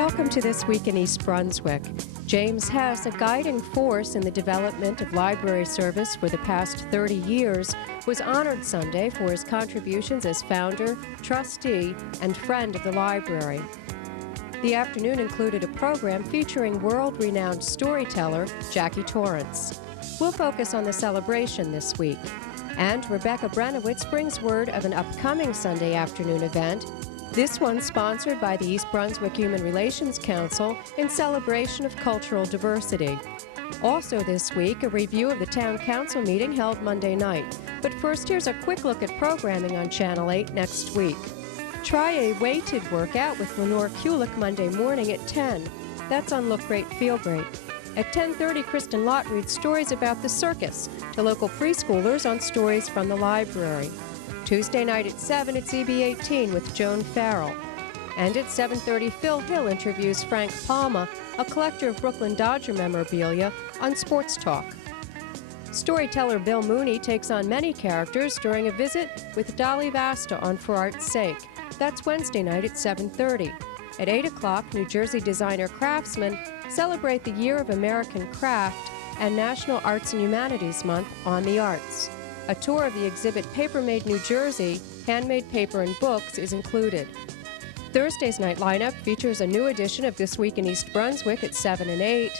Welcome to This Week in East Brunswick. James Hess, a guiding force in the development of library service for the past 30 years, was honored Sunday for his contributions as founder, trustee, and friend of the library. The afternoon included a program featuring world-renowned storyteller Jackie Torrence. We'll focus on the celebration this week. And Rebecca Brenowitz brings word of an upcoming Sunday afternoon event, this one sponsored by the East Brunswick Human Relations Council in celebration of cultural diversity. Also this week, a review of the Town Council meeting held Monday night. But first, here's a quick look at programming on Channel 8 next week. Try a weighted workout with Lenore Kulik Monday morning at 10. That's on Look Great, Feel Great. At 10:30, Kristen Lott reads stories about the circus to local preschoolers on Stories from the Library. Tuesday night at 7, it's EB18 with Joan Farrell. And at 7:30, Phil Hill interviews Frank Palma, a collector of Brooklyn Dodger memorabilia, on Sports Talk. Storyteller Bill Mooney takes on many characters during a visit with Dolly Vasta on For Art's Sake. That's Wednesday night at 7:30. At 8 o'clock, New Jersey designer craftsmen celebrate the Year of American Craft and National Arts and Humanities Month on the Arts. A tour of the exhibit Paper Made New Jersey, Handmade Paper and Books is included. Thursday's night lineup features a new edition of This Week in East Brunswick at 7 and 8,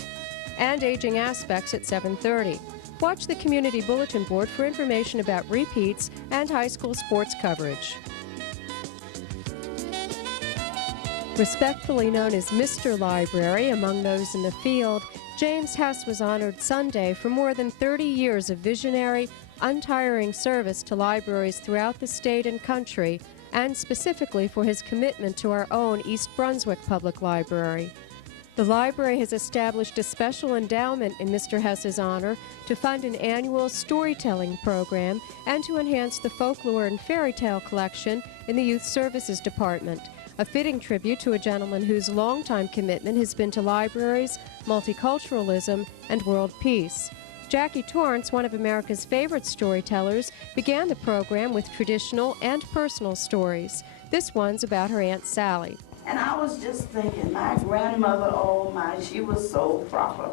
and Aging Aspects at 7:30. Watch the Community Bulletin Board for information about repeats and high school sports coverage. Respectfully known as Mr. Library among those in the field, James Hess was honored Sunday for more than 30 years of visionary, untiring service to libraries throughout the state and country, and specifically for his commitment to our own East Brunswick Public Library. The library has established a special endowment in Mr. Hess's honor to fund an annual storytelling program and to enhance the folklore and fairy tale collection in the Youth Services Department, a fitting tribute to a gentleman whose longtime commitment has been to libraries, multiculturalism, and world peace. Jackie Torrence, one of America's favorite storytellers, began the program with traditional and personal stories. This one's about her Aunt Sally. And I was just thinking, my grandmother, oh my, she was so proper.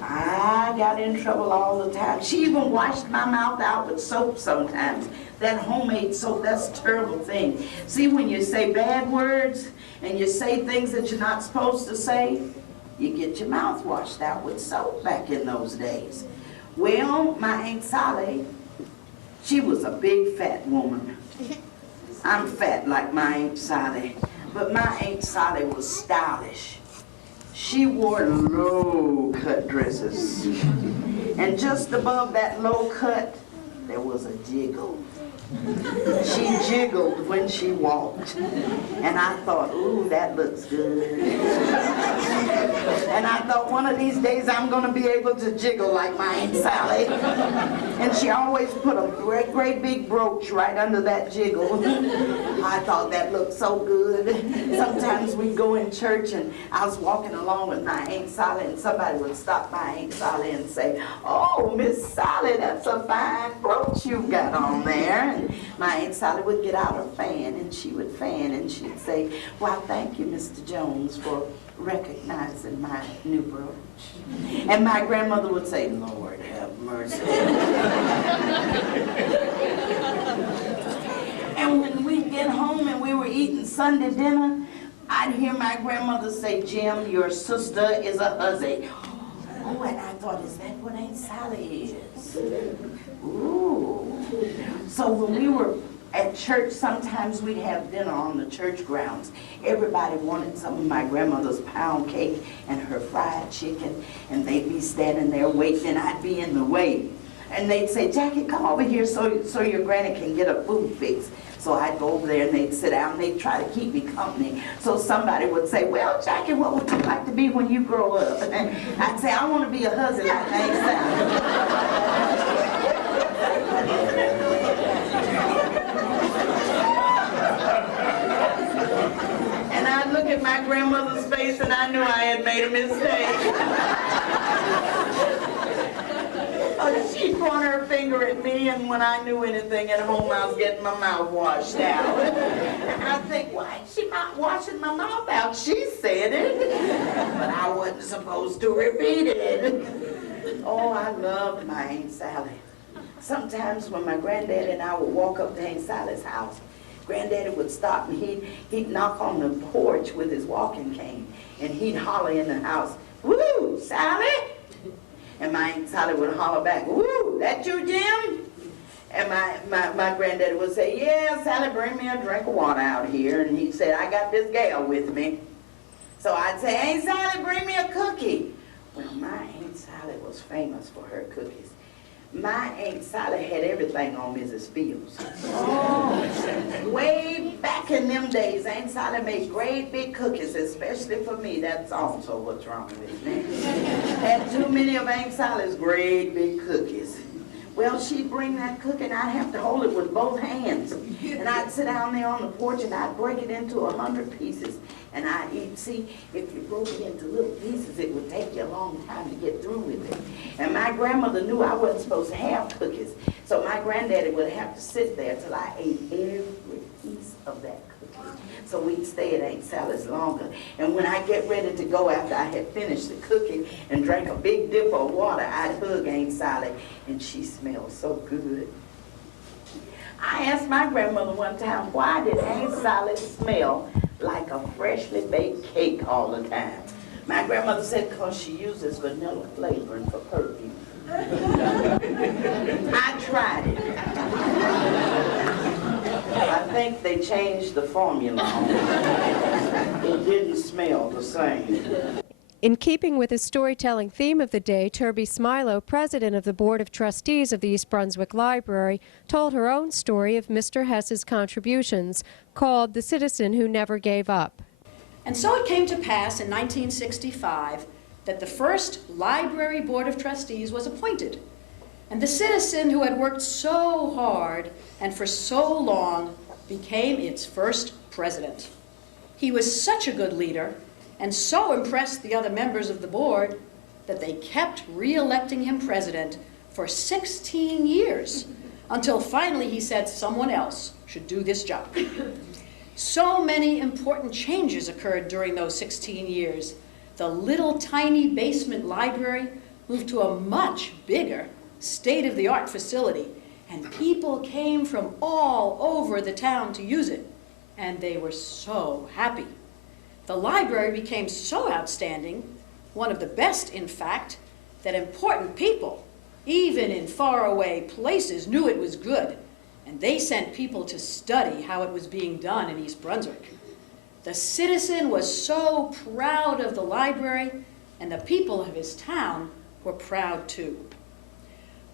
I got in trouble all the time. She even washed my mouth out with soap sometimes. That homemade soap, that's a terrible thing. See, when you say bad words and you say things that you're not supposed to say, you get your mouth washed out with soap back in those days. Well, my Aunt Sally, she was a big fat woman. I'm fat like my Aunt Sally, but my Aunt Sally was stylish. She wore low-cut dresses, and just above that low cut, there was a jiggle. She jiggled when she walked, and I thought, ooh, that looks good. And I thought, one of these days I'm going to be able to jiggle like my Aunt Sally. And she always put a great big brooch right under that jiggle. I thought that looked so good. Sometimes we'd go in church, and I was walking along with my Aunt Sally, and somebody would stop my Aunt Sally and say, oh, Miss Sally, that's a fine brooch you've got on there. And my Aunt Sally would get out her fan, and she would fan, and she'd say, well, thank you, Mr. Jones, for recognizing my new brooch. And my grandmother would say, Lord have mercy. And when we'd get home and we were eating Sunday dinner, I'd hear my grandmother say, Jim, your sister is a hussy. Oh, and I thought, is that what Aunt Sally is? Ooh. So when we were at church, sometimes we'd have dinner on the church grounds. Everybody wanted some of my grandmother's pound cake and her fried chicken, and they'd be standing there waiting, and I'd be in the way. And they'd say, Jackie, come over here so your granny can get a food fix. So I'd go over there, and they'd sit down, and they'd try to keep me company. So somebody would say, well, Jackie, what would you like to be when you grow up? And I'd say, I want to be a husband like Aunt Sally. And I'd look at my grandmother's face, and I knew I had made a mistake. She'd put her her finger at me, and when I knew anything at home, I was getting my mouth washed out. And I think, why is she not washing my mouth out? She said it, but I wasn't supposed to repeat it. Oh, I loved my Aunt Sally. Sometimes when my granddaddy and I would walk up to Aunt Sally's house, Granddaddy would stop and he'd knock on the porch with his walking cane, and he'd holler in the house, "Woo, Sally!" And my Aunt Sally would holler back, "Woo, that you, Jim?" And my granddaddy would say, "Yeah, Sally, bring me a drink of water out here." And he said, "I got this gal with me." So I'd say, "Aunt Sally, bring me a cookie." Well, my Aunt Sally was famous for her cookies. My Aunt Sally had everything on Mrs. Fields. Oh, way back in them days, Aunt Sally made great big cookies, especially for me. That's also what's wrong with me. Had too many of Aunt Sally's great big cookies. Well, she'd bring that cookie and I'd have to hold it with both hands. And I'd sit down there on the porch and I'd break it into 100 pieces. And I'd eat. See, if you broke it into little pieces, it would take you a long time to get through with it. And my grandmother knew I wasn't supposed to have cookies. So my granddaddy would have to sit there till I ate every piece of that cookie. So we'd stay at Aunt Sally's longer. And when I get ready to go after I had finished the cookie and drank a big dip of water, I'd hug Aunt Sally, and she smelled so good. I asked my grandmother one time, why did Aunt Sally smell like a freshly baked cake all the time? My grandmother said because she uses vanilla flavoring for perfume. I tried it. I think they changed the formula on it. It didn't smell the same. In keeping with the storytelling theme of the day, Terby Smilo, president of the Board of Trustees of the East Brunswick Library, told her own story of Mr. Hess's contributions, called The Citizen Who Never Gave Up. And so it came to pass in 1965 that the first Library Board of Trustees was appointed. And the citizen who had worked so hard and for so long became its first president. He was such a good leader and so impressed the other members of the board that they kept re-electing him president for 16 years, until finally he said someone else should do this job. So many important changes occurred during those 16 years. The little tiny basement library moved to a much bigger state-of-the-art facility, and people came from all over the town to use it, and they were so happy. The library became so outstanding, one of the best, in fact, that important people, even in faraway places, knew it was good, and they sent people to study how it was being done in East Brunswick. The citizen was so proud of the library, and the people of his town were proud too.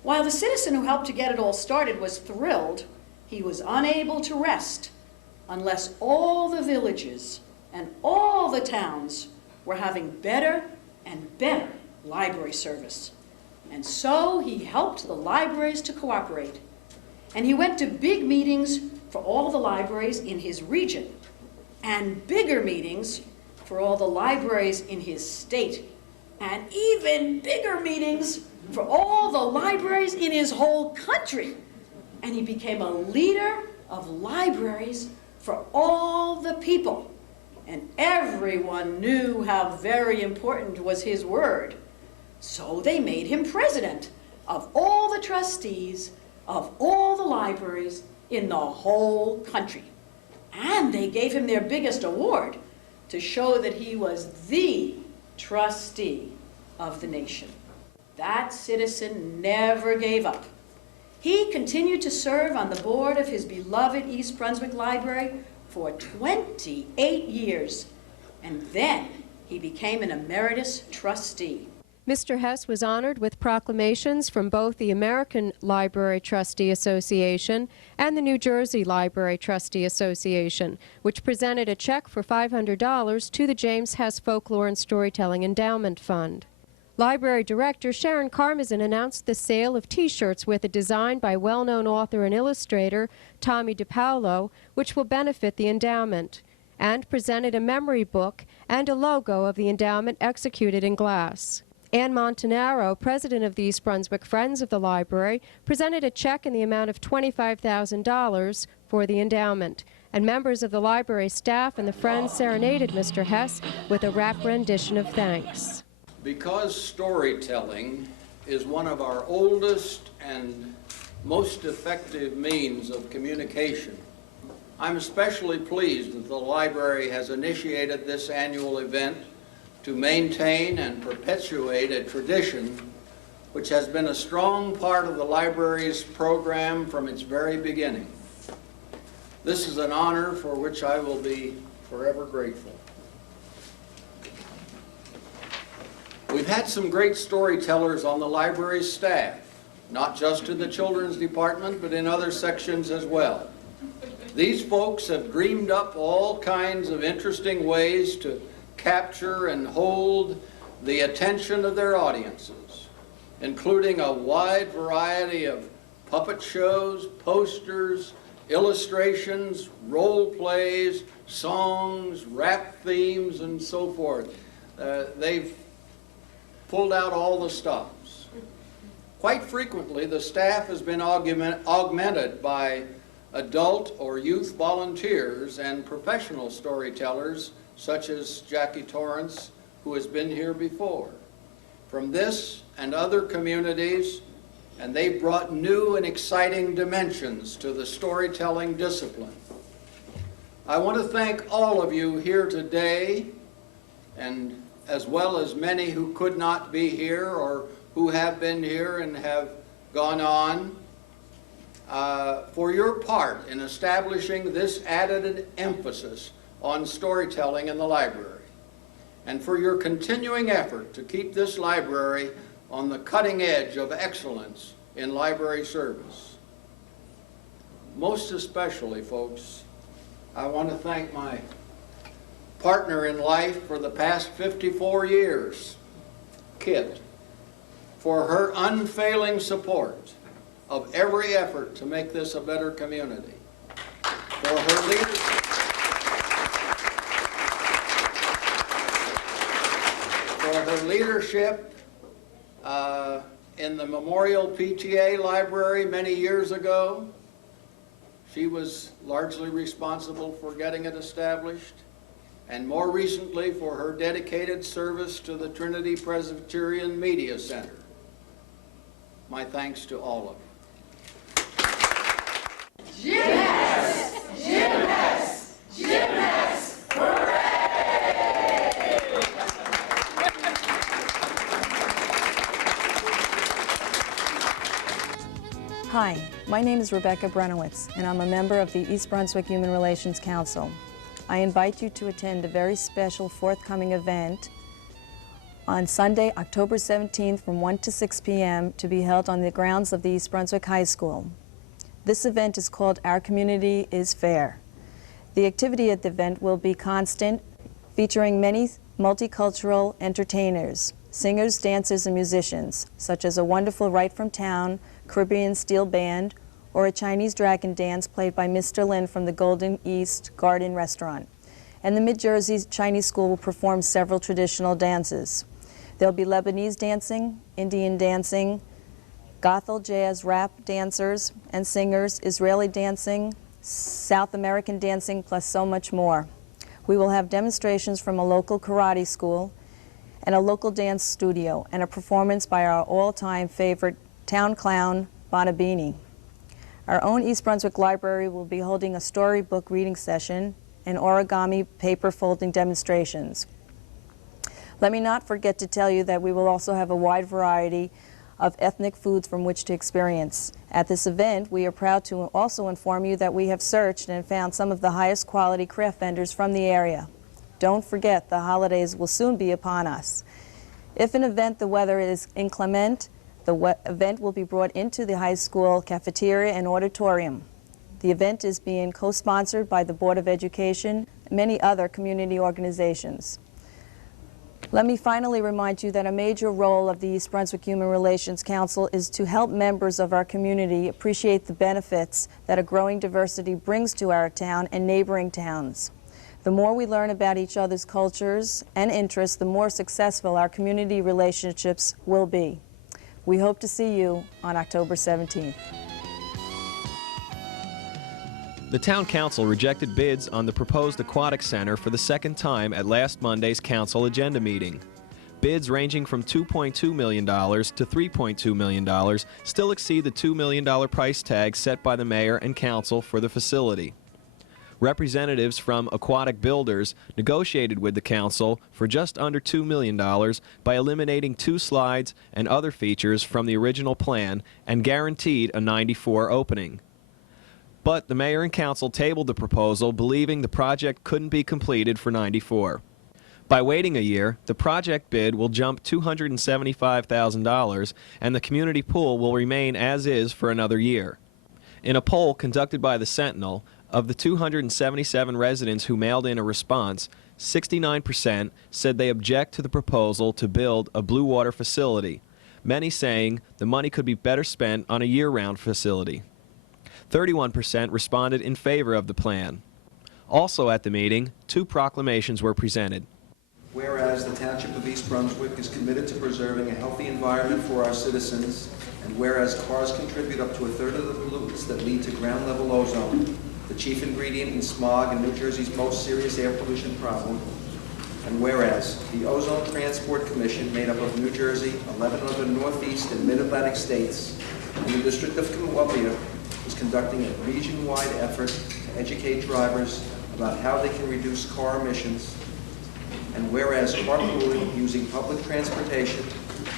While the citizen who helped to get it all started was thrilled, he was unable to rest unless all the villages and all the towns were having better and better library service. And so he helped the libraries to cooperate. And he went to big meetings for all the libraries in his region, and bigger meetings for all the libraries in his state, and even bigger meetings for all the libraries in his whole country. And he became a leader of libraries for all the people. And everyone knew how very important was his word. So they made him president of all the trustees of all the libraries in the whole country. And they gave him their biggest award to show that he was the trustee of the nation. That citizen never gave up. He continued to serve on the board of his beloved East Brunswick Library for 28 years, and then he became an emeritus trustee. Mr. Hess was honored with proclamations from both the American Library Trustee Association and the New Jersey Library Trustee Association, which presented a check for $500 to the James Hess Folklore and Storytelling Endowment Fund. Library Director Sharon Karmazin announced the sale of T-shirts with a design by well-known author and illustrator Tommy DiPaolo, which will benefit the endowment, and presented a memory book and a logo of the endowment executed in glass. Ann Montanaro, president of the East Brunswick Friends of the Library, presented a check in the amount of $25,000 for the endowment. And members of the library staff and the Friends serenaded Mr. Hess with a rap rendition of thanks. Because storytelling is one of our oldest and most effective means of communication, I'm especially pleased that the library has initiated this annual event to maintain and perpetuate a tradition which has been a strong part of the library's program from its very beginning. This is an honor for which I will be forever grateful. We've had some great storytellers on the library's staff, not just in the children's department, but in other sections as well. These folks have dreamed up all kinds of interesting ways to capture and hold the attention of their audiences, including a wide variety of puppet shows, posters, illustrations, role plays, songs, rap themes, and so forth. They've pulled out all the stops. Quite frequently, the staff has been augmented by adult or youth volunteers and professional storytellers such as Jackie Torrence, who has been here before, from this and other communities, and they brought new and exciting dimensions to the storytelling discipline. I want to thank all of you here today, and as well as many who could not be here or who have been here and have gone on, for your part in establishing this added emphasis on storytelling in the library, and for your continuing effort to keep this library on the cutting edge of excellence in library service. Most especially, folks, I want to thank my partner in life for the past 54 years, Kit, for her unfailing support of every effort to make this a better community, for her leadership, in the Memorial PTA Library many years ago. She was largely responsible for getting it established, and more recently for her dedicated service to the Trinity Presbyterian Media Center. My thanks to all of you. Jim Hess! Jim Hess! Jim Hess! Hooray! Hi, my name is Rebecca Brenowitz, and I'm a member of the East Brunswick Human Relations Council. I invite you to attend a very special forthcoming event on Sunday, October 17th from 1 to 6 p.m. to be held on the grounds of the East Brunswick High School. This event is called Our Community is Fair. The activity at the event will be constant, featuring many multicultural entertainers, singers, dancers, and musicians, such as a wonderful Right From Town Caribbean Steel Band or a Chinese dragon dance played by Mr. Lin from the Golden East Garden Restaurant. And the Mid-Jersey Chinese School will perform several traditional dances. There'll be Lebanese dancing, Indian dancing, Gothel jazz rap dancers and singers, Israeli dancing, South American dancing, plus so much more. We will have demonstrations from a local karate school and a local dance studio, and a performance by our all-time favorite town clown, Bonabini. Our own East Brunswick Library will be holding a storybook reading session and origami paper folding demonstrations. Let me not forget to tell you that we will also have a wide variety of ethnic foods from which to experience. At this event, we are proud to also inform you that we have searched and found some of the highest quality craft vendors from the area. Don't forget, the holidays will soon be upon us. If an event the weather is inclement, the event will be brought into the high school cafeteria and auditorium. The event is being co-sponsored by the Board of Education and many other community organizations. Let me finally remind you that a major role of the East Brunswick Human Relations Council is to help members of our community appreciate the benefits that a growing diversity brings to our town and neighboring towns. The more we learn about each other's cultures and interests, the more successful our community relationships will be. We hope to see you on October 17th. The Town Council rejected bids on the proposed aquatic center for the second time at last Monday's council agenda meeting. Bids ranging from $2.2 million to $3.2 million still exceed the $2 million price tag set by the mayor and council for the facility. Representatives from Aquatic Builders negotiated with the council for just under $2 million by eliminating 2 slides and other features from the original plan and guaranteed a 94 opening. But the mayor and council tabled the proposal, believing the project couldn't be completed for 94. By waiting a year, the project bid will jump $275,000 and the community pool will remain as is for another year. In a poll conducted by the Sentinel, of the 277 residents who mailed in a response, 69% said they object to the proposal to build a blue water facility, many saying the money could be better spent on a year-round facility. 31% responded in favor of the plan. Also at the meeting, 2 proclamations were presented. Whereas the Township of East Brunswick is committed to preserving a healthy environment for our citizens, and whereas cars contribute up to 1/3 of the pollutants that lead to ground-level ozone, the chief ingredient in smog and New Jersey's most serious air pollution problem, and whereas the Ozone Transport Commission, made up of New Jersey, 11 other Northeast and Mid-Atlantic states, and the District of Columbia, is conducting a region-wide effort to educate drivers about how they can reduce car emissions, and whereas carpooling, using public transportation,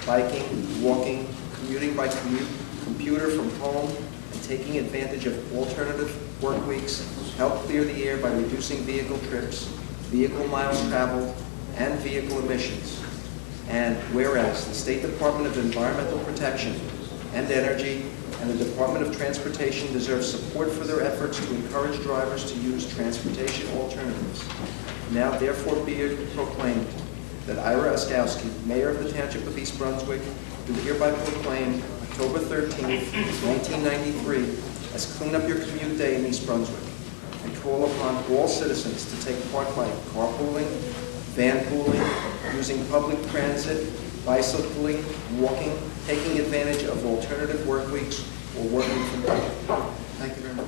biking, walking, commuting by computer from home, and taking advantage of alternative work weeks help clear the air by reducing vehicle trips, vehicle miles traveled, and vehicle emissions. And whereas the State Department of Environmental Protection and Energy and the Department of Transportation deserve support for their efforts to encourage drivers to use transportation alternatives. Now therefore be it proclaimed that Ira Oskowski, Mayor of the Township of East Brunswick, do hereby proclaim October 13th, 1993 as Clean Up Your Commute Day in East Brunswick, and call upon all citizens to take part by carpooling, vanpooling, using public transit, bicycling, walking, taking advantage of alternative work weeks, or working from home. Thank you very much.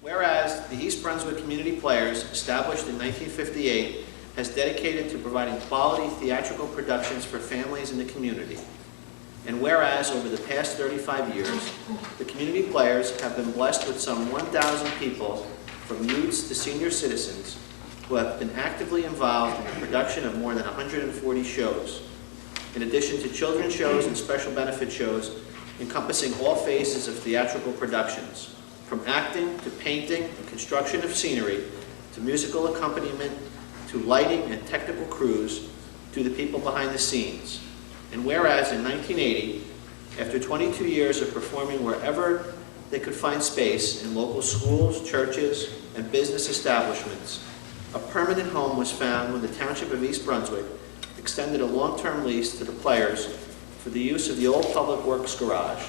Whereas the East Brunswick Community Players, established in 1958, has dedicated to providing quality theatrical productions for families in the community. And whereas over the past 35 years, the Community Players have been blessed with some 1,000 people, from youths to senior citizens, who have been actively involved in the production of more than 140 shows, in addition to children's shows and special benefit shows encompassing all phases of theatrical productions, from acting to painting and construction of scenery, to musical accompaniment, to lighting and technical crews, to the people behind the scenes. And whereas in 1980, after 22 years of performing wherever they could find space in local schools, churches, and business establishments, a permanent home was found when the Township of East Brunswick extended a long-term lease to the Players for the use of the old Public Works garage,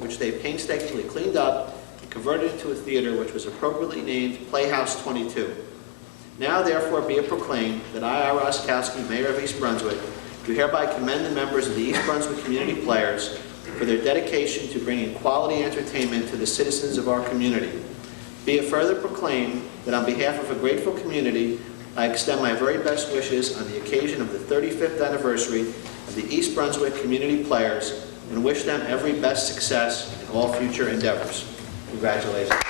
which they painstakingly cleaned up and converted into a theater which was appropriately named Playhouse 22. Now therefore be it proclaimed that I, Ira Oskowski, Mayor of East Brunswick, do hereby commend the members of the East Brunswick Community Players for their dedication to bringing quality entertainment to the citizens of our community. Be it further proclaimed that on behalf of a grateful community, I extend my very best wishes on the occasion of the 35th anniversary of the East Brunswick Community Players, and wish them every best success in all future endeavors. Congratulations.